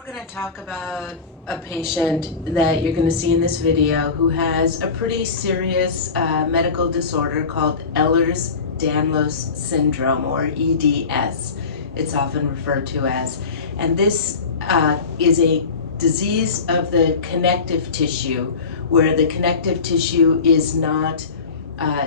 We're going to talk about a patient that you're going to see in this video who has a pretty serious medical disorder called Ehlers-Danlos syndrome, or EDS. It's often referred to as. And this is a disease of the connective tissue, where the connective tissue is not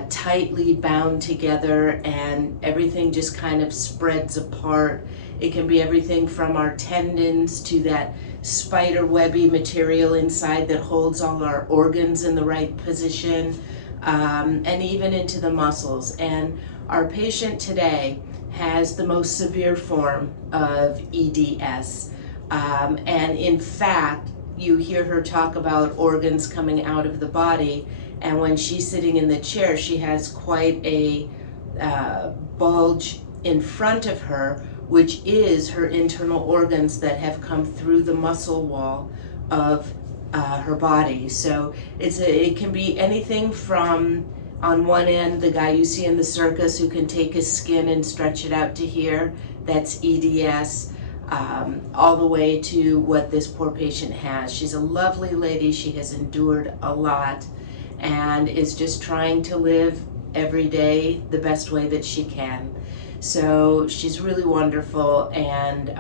tightly bound together and everything just kind of spreads apart. It can be everything from our tendons to that spider webby material inside that holds all our organs in the right position, and even into the muscles. And our patient today has the most severe form of EDS. And in fact, you hear her talk about organs coming out of the body, and when she's sitting in the chair, she has quite a bulge in front of her, which is her internal organs that have come through the muscle wall of her body. So it can be anything from, on one end, the guy you see in the circus who can take his skin and stretch it out to here, that's EDS, all the way to what this poor patient has. She's a lovely lady. She has endured a lot and is just trying to live every day the best way that she can. So she's really wonderful, and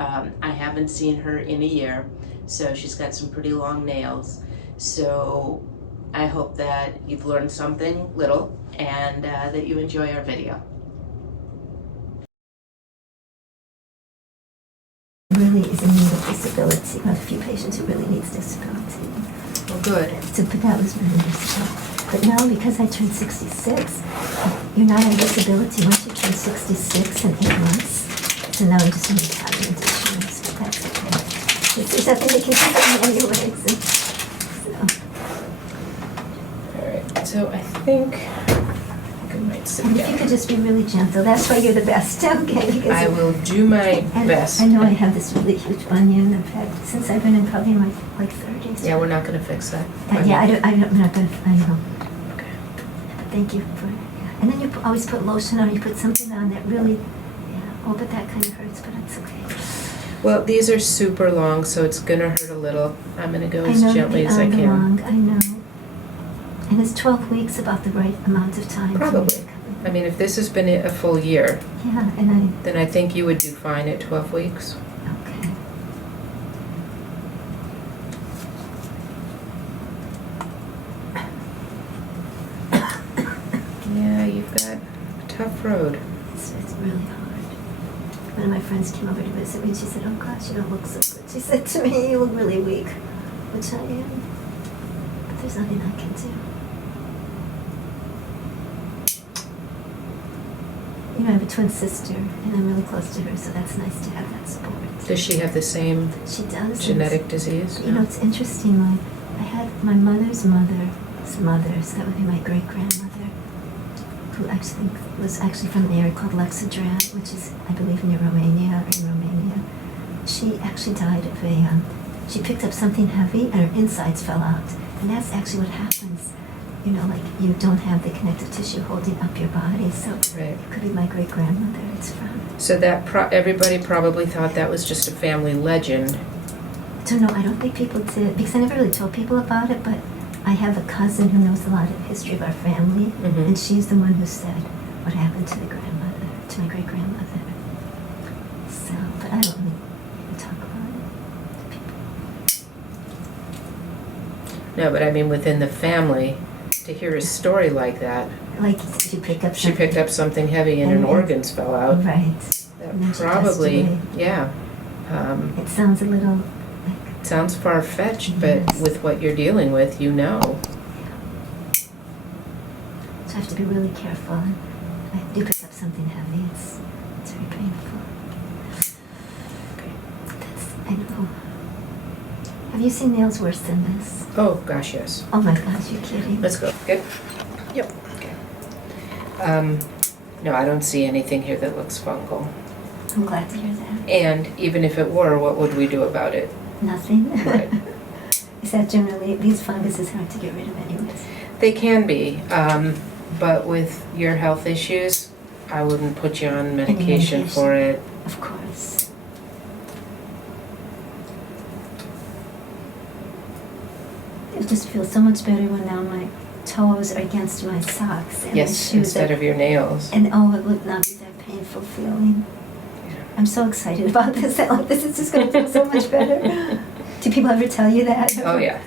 I haven't seen her in a year, so she's got some pretty long nails. So I hope that you've learned something little and that you enjoy our video. Really is in need of disability. I have a few patients who really needs disability. Well, good. So, but that was many years ago. But now, because I turned 66, you're not on disability once you turn 66 in 8 months. So now I'm just on retirement insurance, but that's okay. There's nothing they can do for me anyways. All right. So I think I might sit And down. if you could just be really gentle, that's why you're the best, okay? Because I will do my best. I know I have this really huge bunion. I've had since I've been in probably my 30s. Yeah, we're not going to fix that. Yeah, I'm not gonna. I know. Okay. But thank you for. Yeah. And then you always put lotion on. You put something on that really. Yeah. Oh, but that kind of hurts. But it's okay. Well, these are super long, so it's going to hurt a little. I'm going to go as gently as I can. Long, I know. And is 12 weeks about the right amount of time? Probably. I mean, if this has been a full year, Yeah, and then I think you would do fine at 12 weeks. Okay. Yeah, you've got a tough road. It's really hard. One of my friends came over to visit me and she said, "Oh gosh, you don't look so good." She said to me, "You look really weak," which I am. But there's nothing I can do. You know, I have a twin sister, and I'm really close to her, so that's nice to have that support. Does she have the same She does. genetic disease? You know, it's interesting. I had my mother's mother's mother, so that would be my great-grandmother, who actually was from an area called Ehlers-Danlos, which is, I believe, near Romania or in Romania. She actually died of she picked up something heavy and her insides fell out. And that's actually what happens. You know, like you don't have the connective tissue holding up your body, so Right. it could be my great-grandmother it's from. So that everybody probably thought that was just a family legend. So no, I don't think people did, because I never really told people about it, but I have a cousin who knows a lot of history of our family, Mhm. and she's the one who said what happened to my great-grandmother. So, but I don't really talk about it to people. No, but I mean within the family, to hear a story like that, Like, she picked up she picked up something heavy and her And- organs fell out. Right. That And then she probably, passed away. yeah. It sounds a little like, Sounds far-fetched, but Yes. with what you're dealing with, you know. so I have to be really careful. And I do pick up something heavy. It's very painful. Okay. I know. Have you seen nails worse than this? Oh, gosh, yes. Oh my gosh, you're kidding. Let's go. Good? Yep. Okay. No, I don't see anything here that looks fungal. I'm glad to hear that. And even if it were, what would we do about it? Nothing. Right. Is that generally, these fungus is hard to get rid of anyways. They can be, but with your health issues, I wouldn't put you on medication for it. Of course. it just feels so much better when now my toes are against my socks and my Yes, shoes instead of your nails. and oh, it would not be that painful feeling. Yeah. I'm so excited about this. I like this. It's just going to feel so much better. Do people ever tell you that? Oh yeah,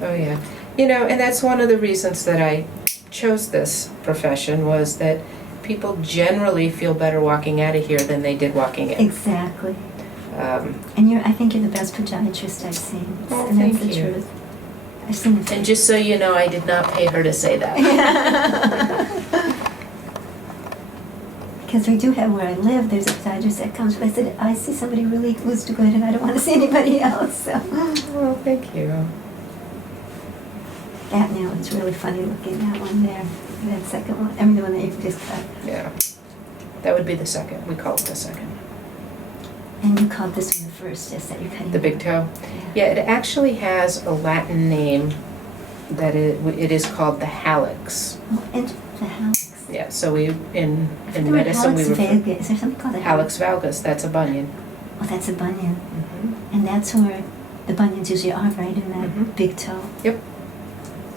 oh yeah. You know, and that's one of the reasons that I chose this profession, was that people generally feel better walking out of here than they did walking in. Exactly. And I think you're the best podiatrist I've seen. Oh, and that's thank the you. truth. I've seen it. And just so you know, I did not pay her to say that. Because we do have where I live, there's a podiatrist that comes, but I said, I see somebody really who's good and I don't want to see anybody else. So. Well, thank you. That now is really funny looking, that one there. That second one. I mean, the one that you just cut. Yeah. That would be the second. We call it the second. And you called this one the first, yes, that you're cutting. The big toe. Yeah, it actually has a Latin name that it is called the hallux. Oh, and the hallux. Yeah, so in The word medicine we hallux refer valgus. Is there something called a hallux valgus. That's a bunion. Oh, that's a bunion. Mm-hmm. And that's where the bunions usually are, right, in that Mhm. big toe. Yep.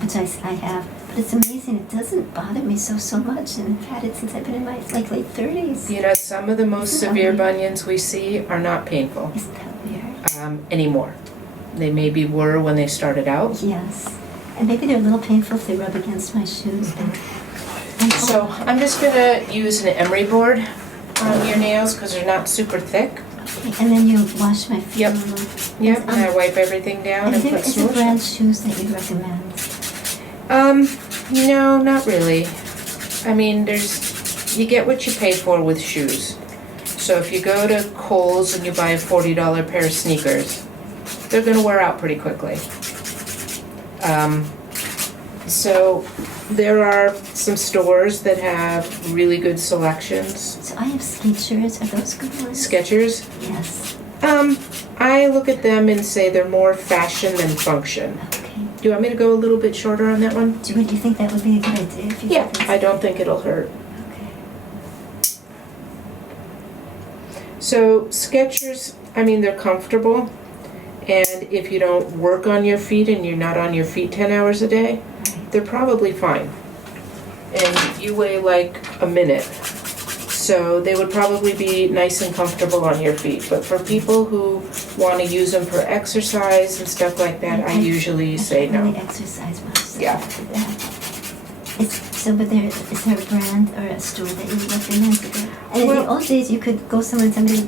Which I have. But it's amazing. It doesn't bother me so much. And I've had it since I've been in my late 30s. You know, some of the most Isn't that severe weird? bunions we see are not painful Isn't that weird? anymore. They maybe were when they started out. Yes. And maybe they're a little painful if they rub against my shoes. And So I'm just going to use an emery board on your nails because they're not super thick. okay. And then you wash my feet. Yep. Yep, and I wipe everything down and put Is there smooth. brand shoes that you recommend? No, not really. I mean, you get what you pay for with shoes. So if you go to Kohl's and you buy a $40 pair of sneakers, they're going to wear out pretty quickly. So there are some stores that have really good selections. So I have Skechers. Are those good ones? Skechers. Yes. I look at them and say they're more fashion than function. Okay. Do you want me to go a little bit shorter on that one? Do you think that would be a good idea? If you Yeah, could- I don't think it'll hurt. Okay. So Skechers, I mean, they're comfortable, and if you don't work on your feet and you're not on your feet 10 hours a day, Right. they're probably fine. And you weigh like a minute, so they would probably be nice and comfortable on your feet. But for people who want to use them for exercise and stuff like that, I usually say can't really no. exercise much. So Yeah. after that. Is there a brand or a store that you recommend? And in the Well- old days, you could go somewhere and somebody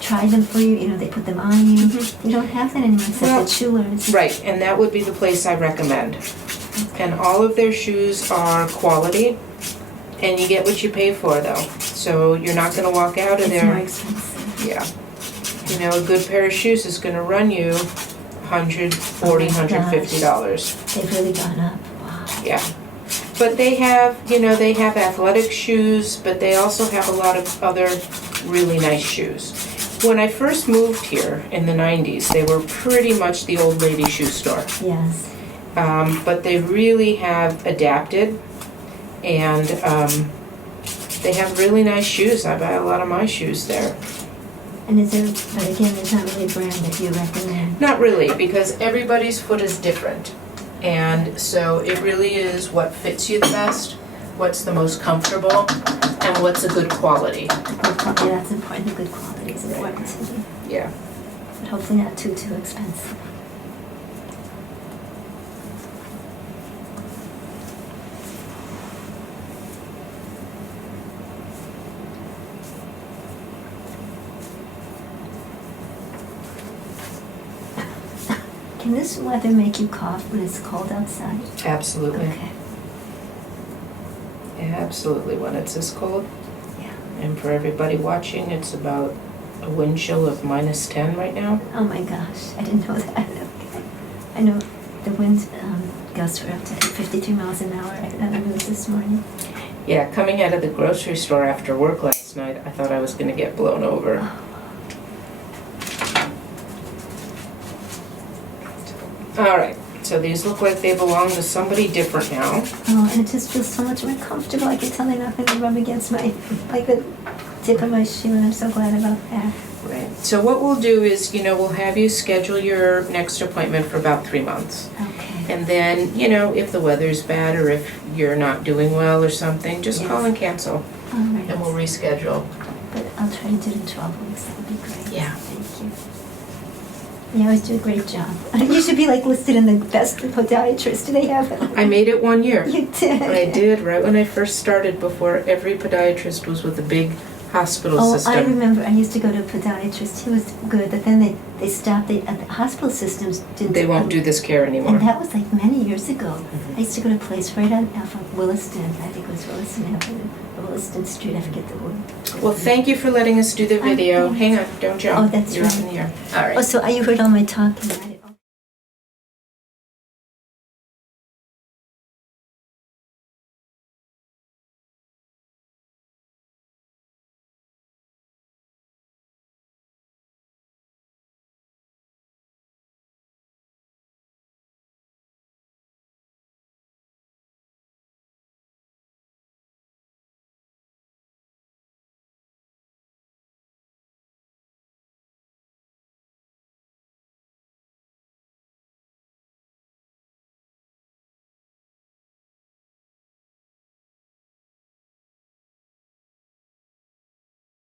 try them for you. You know, they put them on you. Mhm. You don't have that anymore except Well, the Chulers. Right, and that would be the place I recommend. And all of their shoes are quality, and you get what you pay for though. So you're not gonna walk out of It's there. more expensive. Yeah. You know, a good pair of shoes is gonna run you $140, Oh my gosh. $150. They've really gone up. Wow. Yeah. But they have, they have athletic shoes, but they also have a lot of other really nice shoes. When I first moved here in the 90s, they were pretty much the old lady shoe store. Yes. But they really have adapted, and they have really nice shoes. I buy a lot of my shoes there. And but again, there's not really a brand that you recommend. Not really, because everybody's foot is different. And so it really is what fits you the best, what's the most comfortable, and what's a good quality. Good quality, that's important. The good quality is important to me. Yeah. But hopefully not too expensive. Can this weather make you cough when it's cold outside? Absolutely. Okay. Absolutely, when it's this cold. Yeah. And for everybody watching, it's about a wind chill of -10 right now. Oh my gosh, I didn't know that. Okay. I know the wind gusts were up to 53 miles an hour. I heard on the news this morning. Yeah, coming out of the grocery store after work last night, I thought I was going to get blown over. Oh. All right, so these look like they belong to somebody different now. Oh, and it just feels so much more comfortable. I can tell they're not going to rub against my, like the tip of my shoe, and I'm so glad about that. Right. So what we'll do is, we'll have you schedule your next appointment for about 3 months. Okay. And then, if the weather's bad or if you're not doing well or something, just call and cancel. All right. And we'll reschedule. But I'll try to do it in 12 weeks. That would be great. Yeah. Thank you. You always do a great job. You should be like listed in the best podiatrists. Do they have it? I made it 1 year. You did. I did, right when I first started, before every podiatrist was with a big hospital Oh, system. I remember. I used to go to a podiatrist. He was good, but then they stopped. The hospital systems didn't. They won't do this care anymore. And that was like many years ago. I used to go to a place right on off of Williston. I think it was Williston Avenue, or Williston Street. I forget the word. Well, thank you for letting us do the video. Okay. Hang on, don't jump. Oh, that's You're right. up in the air. All right. Oh, so you heard all my talking, right?